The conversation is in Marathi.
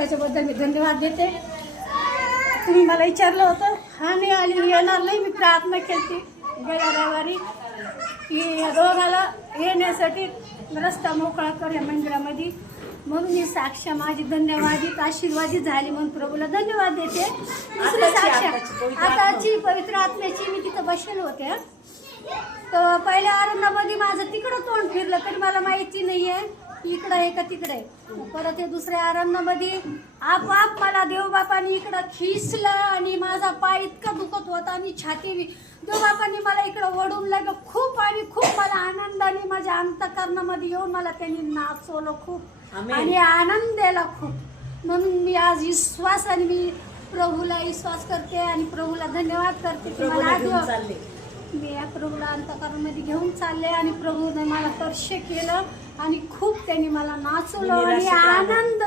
त्याच्याबद्दल मी धन्यवाद देते. तुम्ही मला विचारलं होतं, हा नाही आली येणार नाही, मी प्रार्थना केली गेल्या रविवारी की या दोघाला येण्यासाठी रस्ता मोकळा कर या मंदिरामध्ये. म्हणून मी साक्ष माझी धन्यवादित आशीर्वादित झाली म्हणून प्रभूला धन्यवाद देते. दुसरी साक्ष आताची पवित्र आत्म्याची मी तिथं बसेल होते. तर पहिल्या आरंभामध्ये माझं तिकडं तोंड फिरलं तरी मला माहिती नाही आहे इकडं आहे का तिकडे आहे. परत हे दुसऱ्या आरंभामध्ये आपोआप मला देवबापाने इकडं खिचलं आणि माझा पाय इतका दुखत होता आणि छाती देवबापाने मला इकडं ओढून लागलं खूप आणि खूप मला आनंदाने माझ्या अंतःकरणामध्ये येऊन मला त्यांनी नाचवलं खूप आणि आनंद दिला खूप. म्हणून मी आज विश्वासाने मी प्रभूला विश्वास करते आणि प्रभूला धन्यवाद करते की मला आज मी या प्रभूला अंतःकरणामध्ये घेऊन चालले आणि प्रभूने मला स्पर्श केलं आणि खूप त्यांनी मला नाचवलं आणि आनंद